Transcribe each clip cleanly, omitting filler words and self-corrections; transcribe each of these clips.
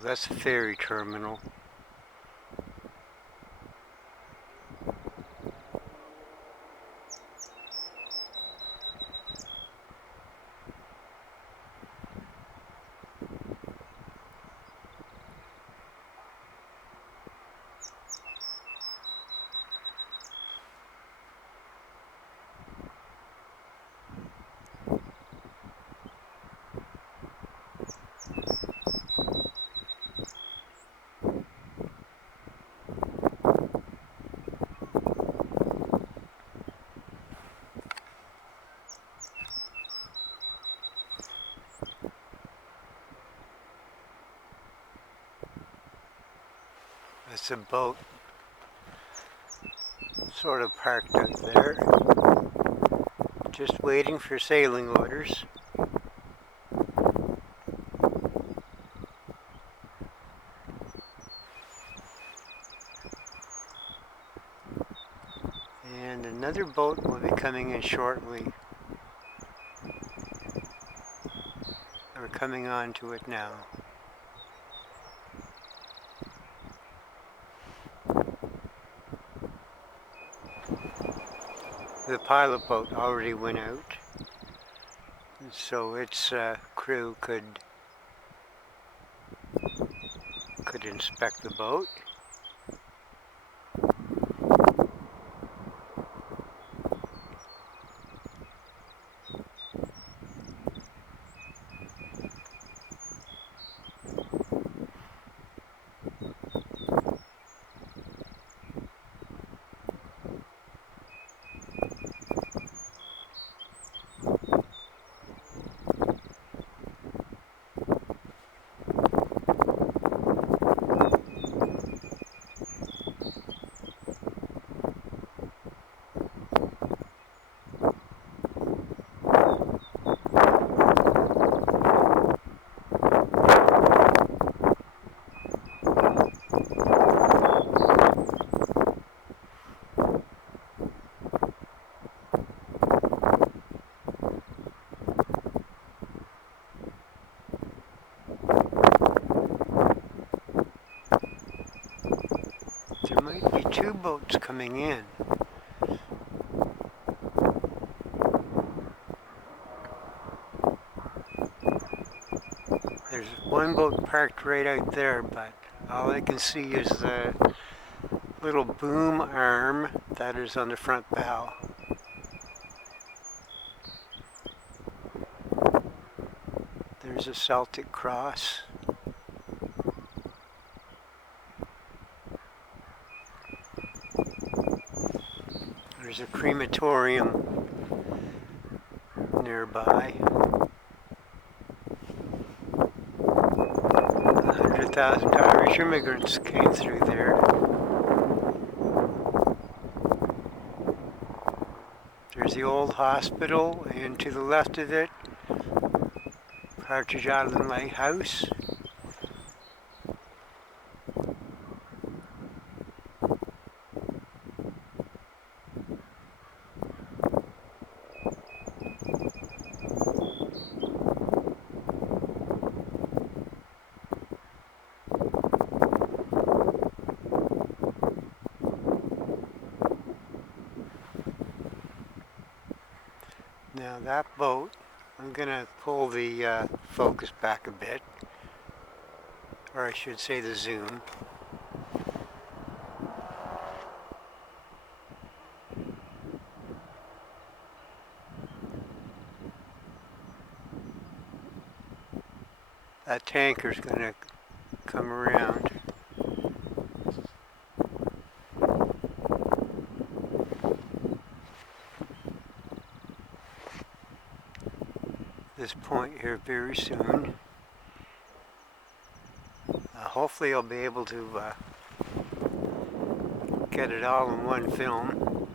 That's the ferry terminal. That's a boat sort of parked out there, just waiting for sailing orders. And another boat will be coming in shortly. We're coming on to it now. The pilot boat already went out, so its crew could inspect the boat. There might be two boats coming in. There's one boat parked right out there, but all I can see is the little boom arm that is on the front bow. There's a Celtic cross. There's a crematorium nearby. 100,000 Irish immigrants came through there. There's the old hospital, and to the left of it, Partridge Island Lighthouse. Now that boat, I'm going to pull the focus back a bit, or I should say the zoom. That tanker's going to come around. This point here very soon. Hopefully I'll be able to get it all in one film.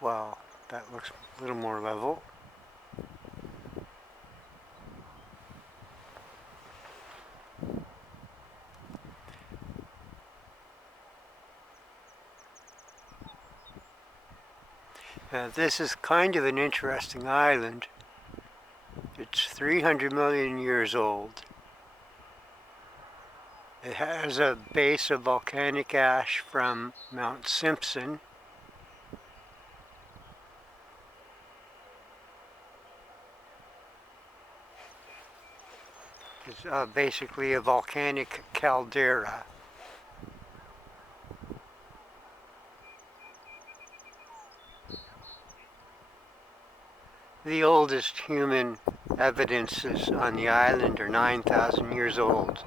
Wow, that looks a little more level. This is kind of an interesting island. It's 300 million years old. It has a base of volcanic ash from Mount Simpson. It's basically a volcanic caldera. The oldest human evidences on the island are 9,000 years old.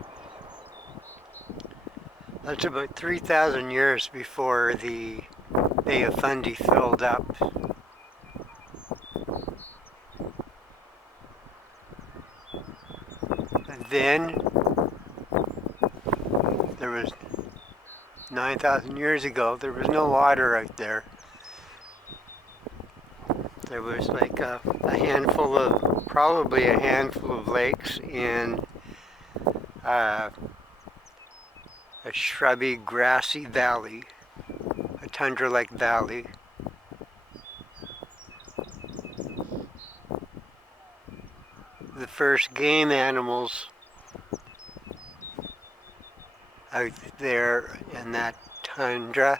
That's about 3,000 years before the Bay of Fundy filled up. And then there was 9,000 years ago, there was no water out there. There was like probably a handful of lakes and a shrubby, grassy valley, a tundra-like valley. The first game animals out there in that tundra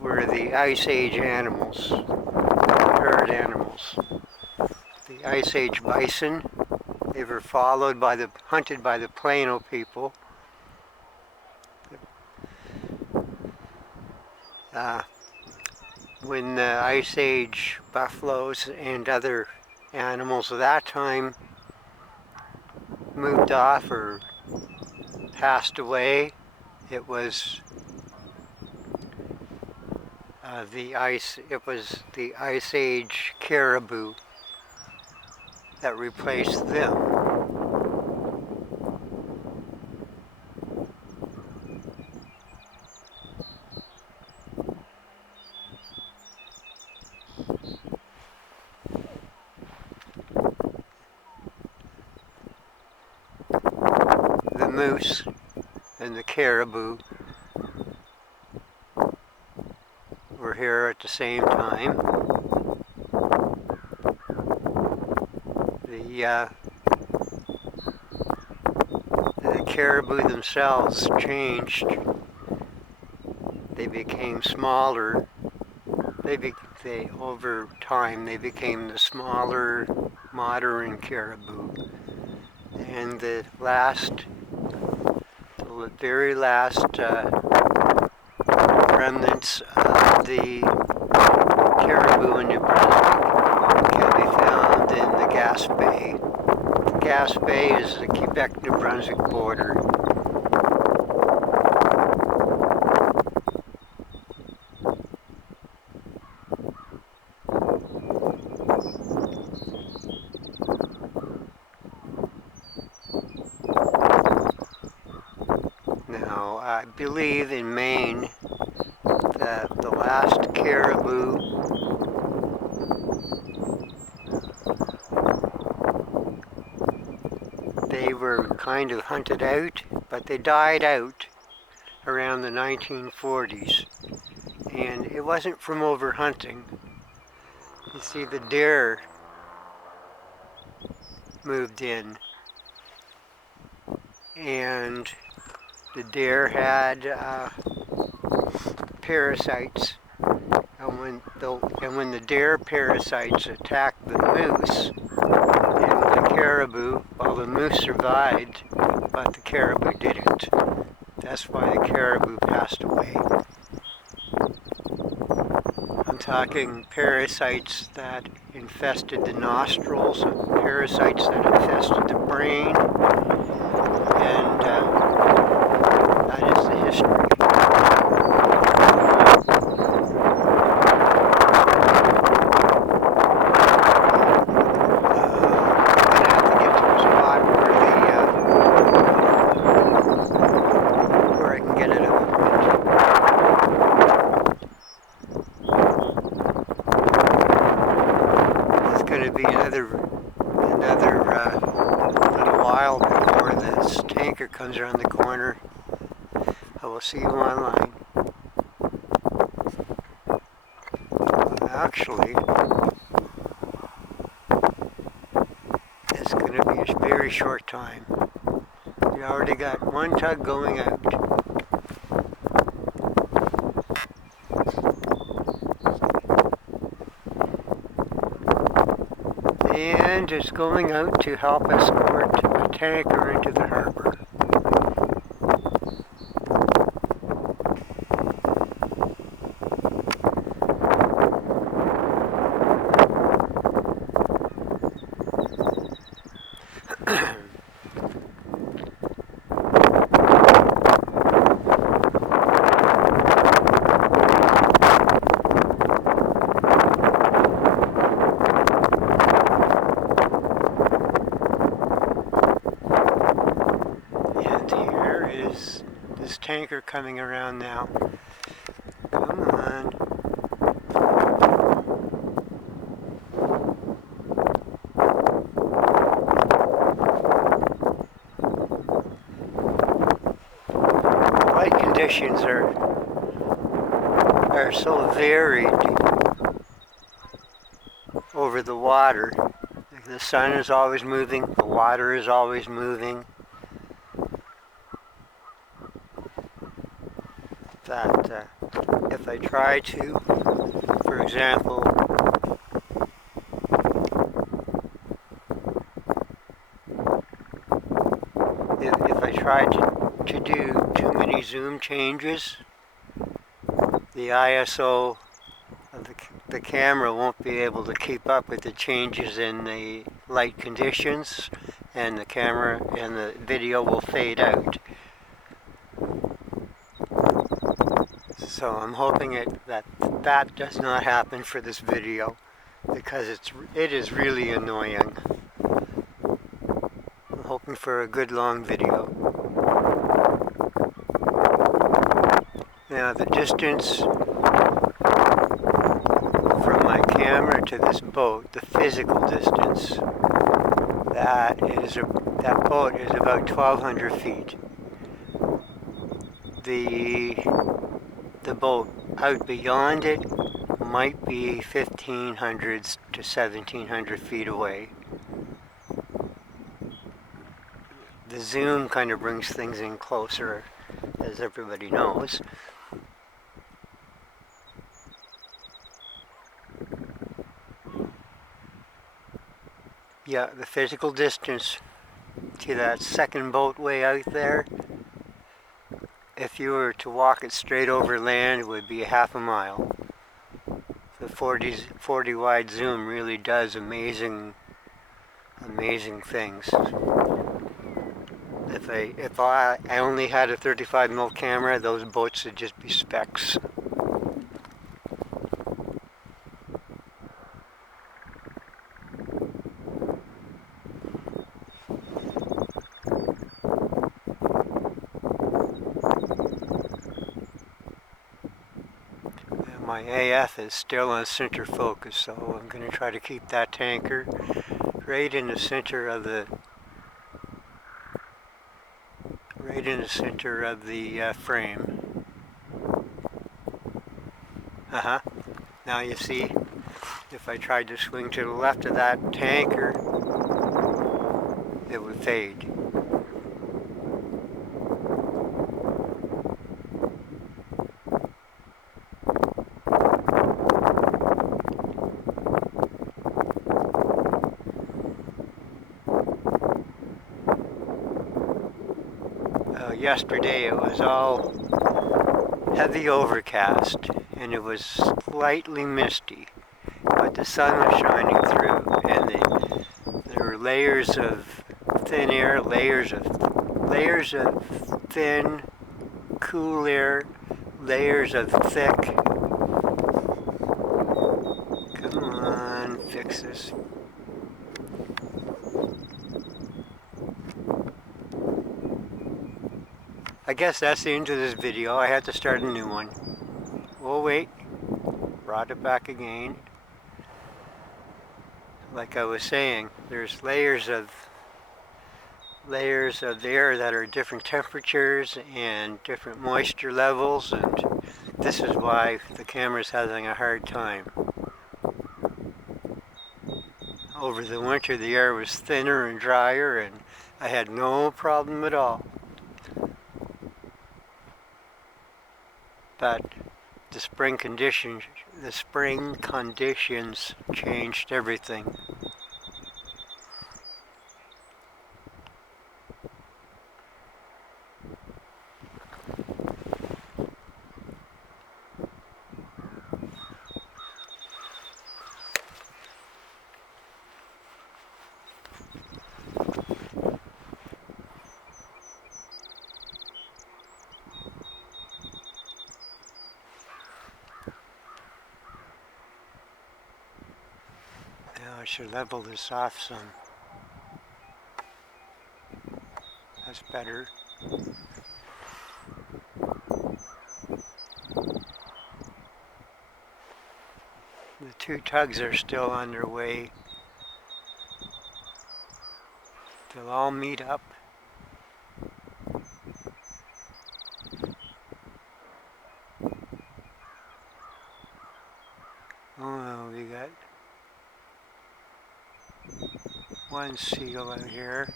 were the Ice Age animals, herd animals. The Ice Age bison, they were hunted by the Plano people. When the Ice Age buffaloes and other animals of that time moved off or passed away, it was the Ice Age caribou that replaced them. The moose and the caribou were here at the same time. The caribou themselves changed. They became smaller. Over time, they became the smaller modern caribou. And the very last remnants of the caribou in New Brunswick can be found in the Gas Bay. The Gas Bay is the Quebec-New Brunswick border. Now, I believe in Maine that the last caribou they were kind of hunted out, but they died out around the 1940s. And it wasn't from overhunting. You see, the deer moved in, and the deer had parasites, and when the deer parasites attacked the moose and the caribou, well, the moose survived, but the caribou didn't. That's why the caribou passed away. I'm talking parasites that infested the nostrils, parasites that infested the brain, and that is the history. Another little while before this tanker comes around the corner. I will see you online. Actually, it's going to be a very short time. We already got one tug going out. And it's going out to help escort a tanker into the harbor. This tanker coming around now. Come on. Light conditions are so varied over the water. The sun is always moving, the water is always moving. That if I try to, for example, if I try to do too many zoom changes, the ISO of the camera won't be able to keep up with the changes in the light conditions, and the camera and the video will fade out. So I'm hoping that does not happen for this video, because it is really annoying. I'm hoping for a good long video. Now the distance from my camera to this boat, the physical distance, that boat is about 1,200 feet. The boat out beyond it might be 1,500 to 1,700 feet away. The zoom kind of brings things in closer, as everybody knows. Yeah, the physical distance to that second boat way out there, if you were to walk it straight over land, it would be half a mile. The 40 wide zoom really does amazing things. If I only had a 35mm camera, those boats would just be specks. My AF is still on center focus, so I'm going to try to keep that tanker right in the center of the frame. Now you see, if I tried to swing to the left of that tanker, it would fade. Yesterday it was all heavy overcast and it was slightly misty, but the sun was shining through, and there were layers of thin air, layers of thin, cool air, layers of thick. Come on, fix this. I guess that's the end of this video. I had to start a new one. Oh wait, brought it back again. Like I was saying, there's layers of air that are different temperatures and different moisture levels, and this is why the camera's having a hard time. over the winter the air was thinner and drier, and I had no problem at all. But the spring conditions changed everything. Now I should level this off some. That's better. The two tugs are still underway. They'll all meet up. Oh, we got one seal out here.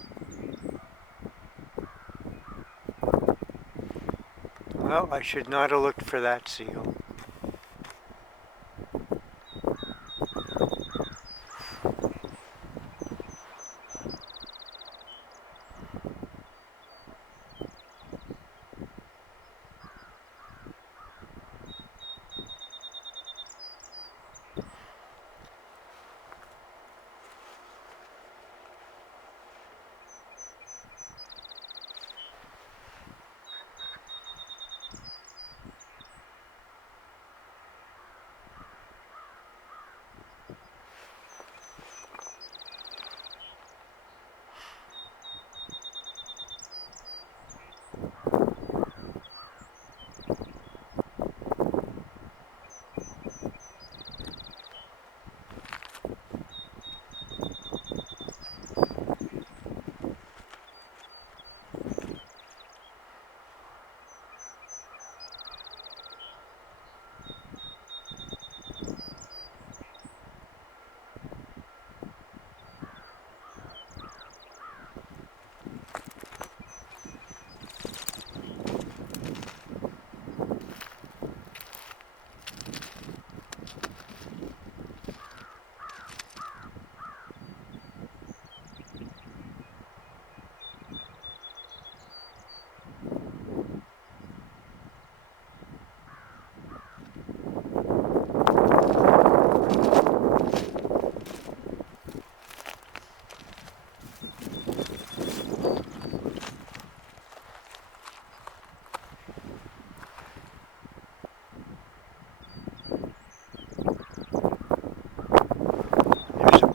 Well, I should not have looked for that seal.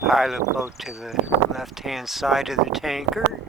Pilot boat to the left-hand side of the tanker.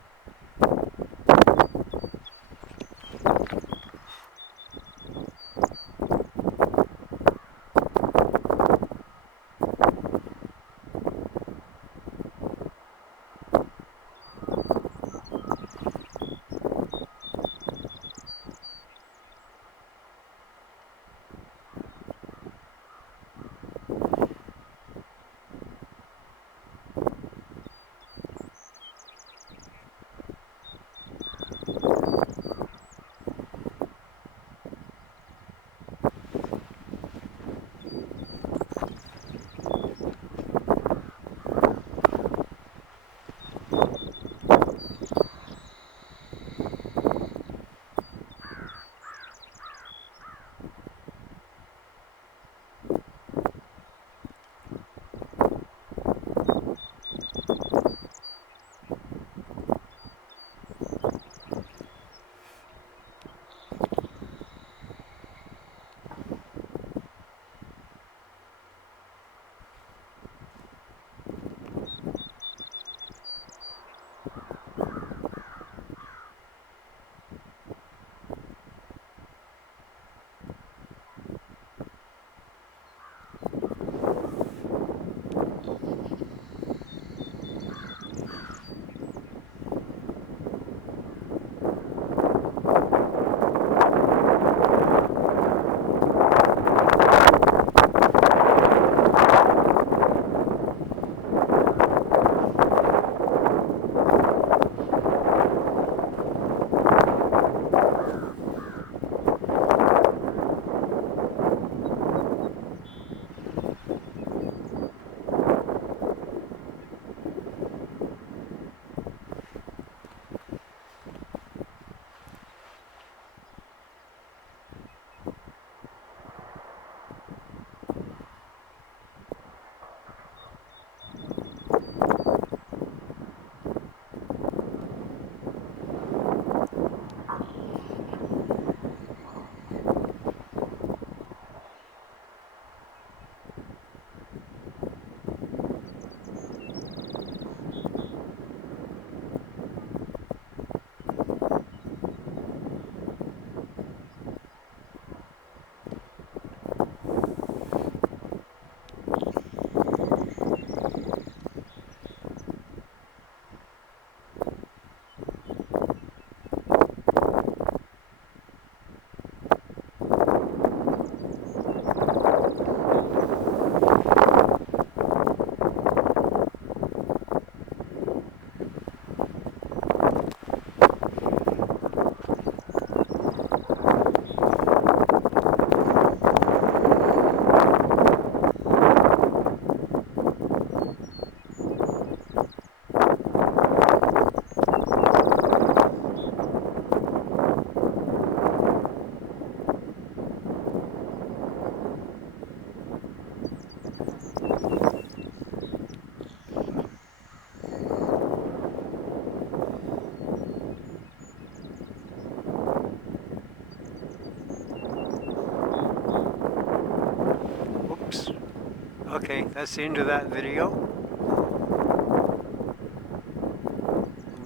That's the end of that video.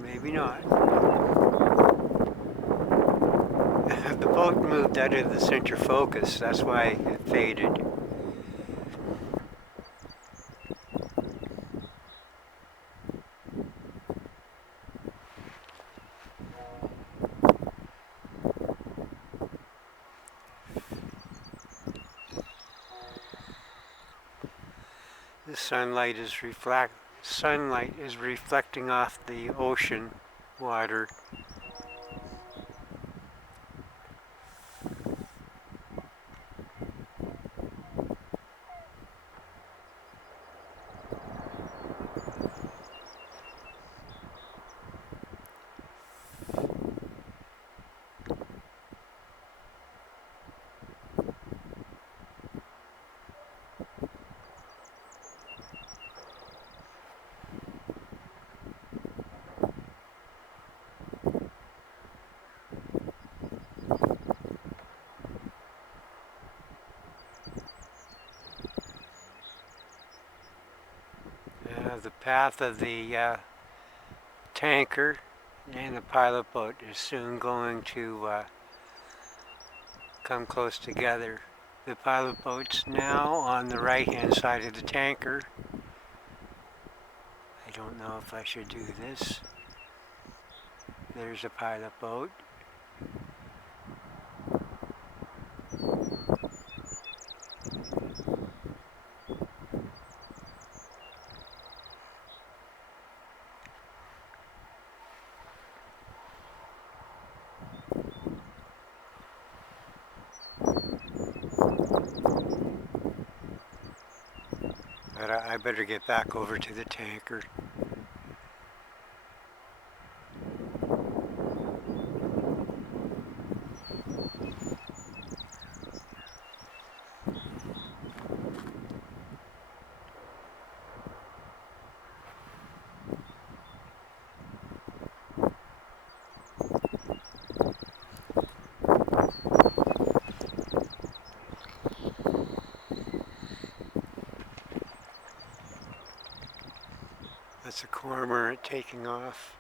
Maybe not. The boat moved out of the center focus. That's why it faded. The sunlight is reflecting off the ocean water. The path of the tanker and the pilot boat is soon going to come close together. The pilot boat's now on the right-hand side of the tanker. I don't know if I should do this. There's a pilot boat. But I better get back over to the tanker. That's a cormorant taking off.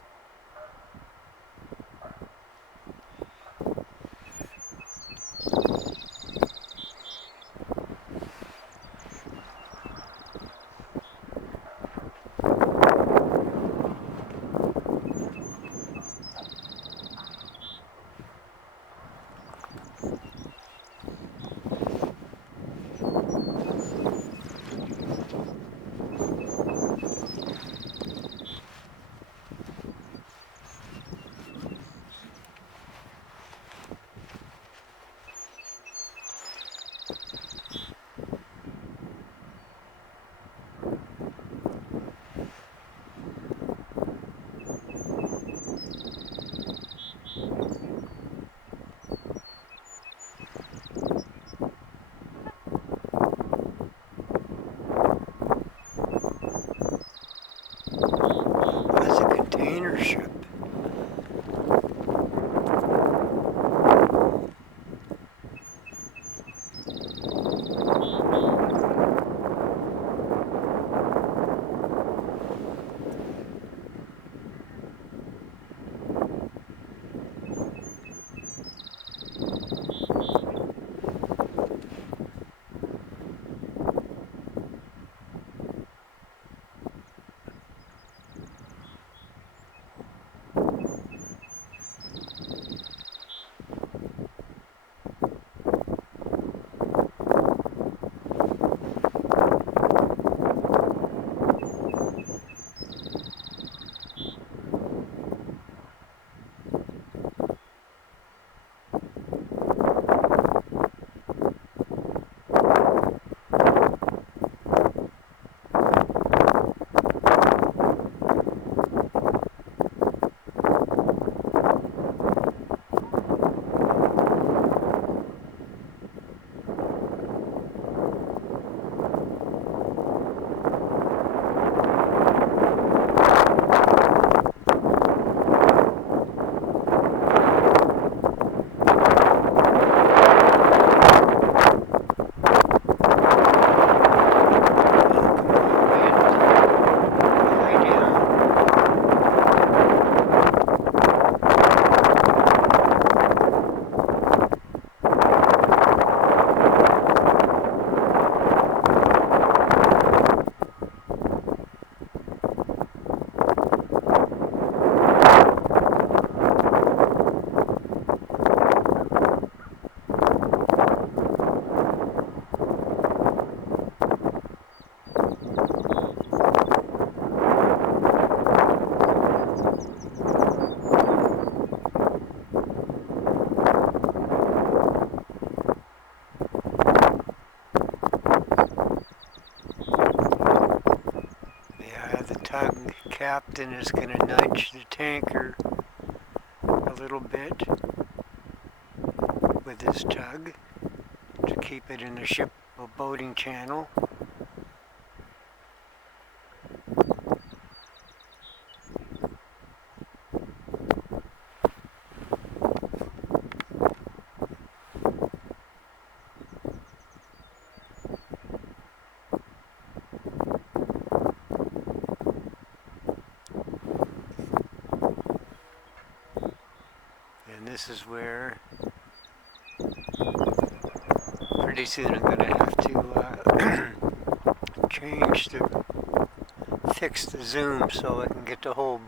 captain is going to nudge the tanker a little bit with his tug to keep it in the ship or boating channel. And this is where pretty soon I'm going to have to fix the zoom so I can get the whole